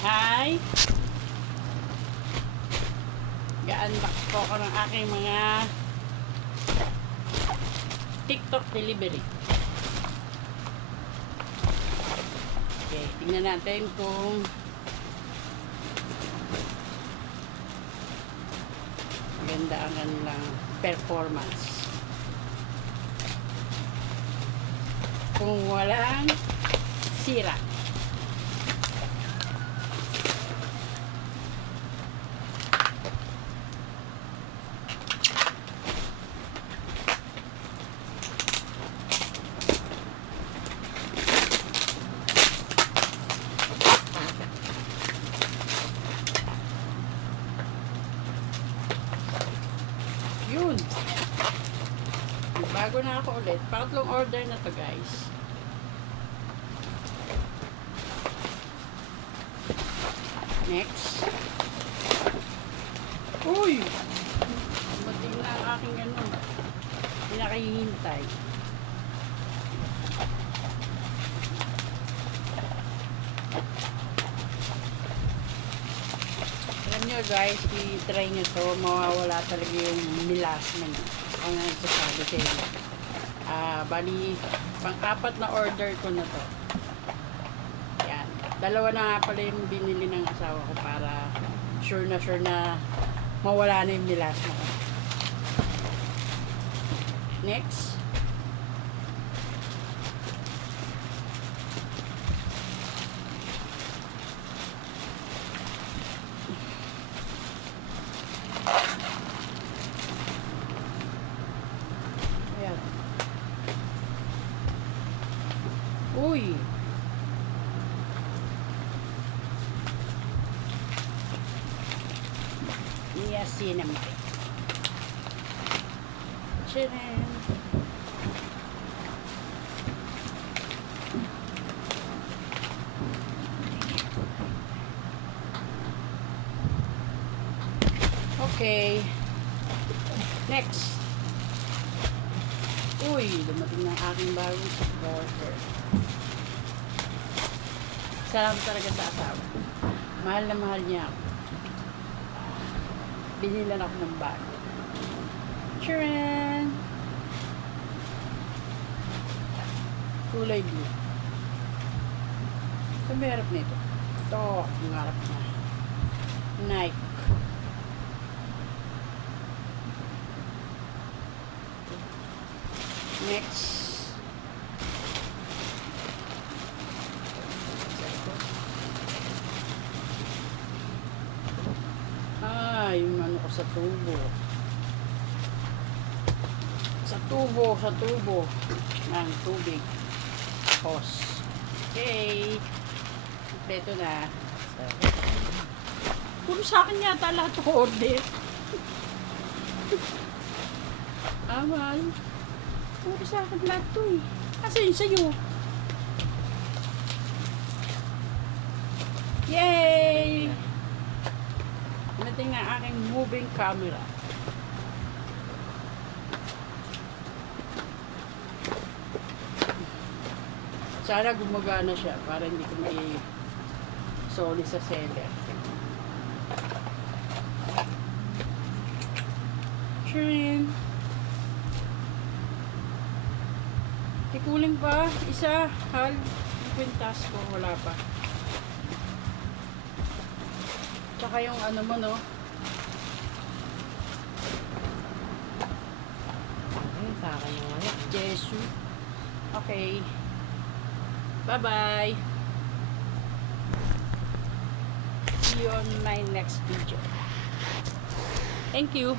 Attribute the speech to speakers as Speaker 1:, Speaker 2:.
Speaker 1: hi! Ga-unbox po ako ng aking mga TikTok delivery. Okay, tingnan natin kung maganda ang kanilang performance. Kung walang sira. Yun. Bago na ako ulit. Pangatlong order na to guys. Next. Uy! Mating na ang aking ano. Pinakahihintay. Alam nyo guys, i-try nyo to, mawawala talaga yung milasma nyo. Ako na nagsasabi sa inyo. Ah, bali, pang-apat na order ko na to. Yan. Dalawa na pala yung binili ng asawa ko para sure na sure na mawala na yung milasma ko. Next. Uy! Niacinamide. Tcharam! Okay. Next. Uy, dumating ang aking bagong supporter. Salamat talaga sa asawa. Mahal na mahal niya ako. Binilan ako ng bago. Charan! Kulay blue. Ito may harap nito. Ito, ang harap niya. Nike. Next. Ah, yung ano ko sa tubo. Sa tubo, sa tubo. Ng tubig. Hose. Okay. Kompleto na. Puro sa akin yata lahat order. Amal. Puro sa akin lahat to eh. Kasi yun sa'yo. Yay! Nating na aking moving camera. Sana gumagana siya para hindi ko may soli sa seller. Trin. Ikuling pa. Isa. Hal. Yung kwintas ko. Wala pa. Tsaka yung ano mo, no?
Speaker 2: Ayun, sa akin ano.
Speaker 1: Jesu. Okay. Bye-bye. See you on my next video. Thank you.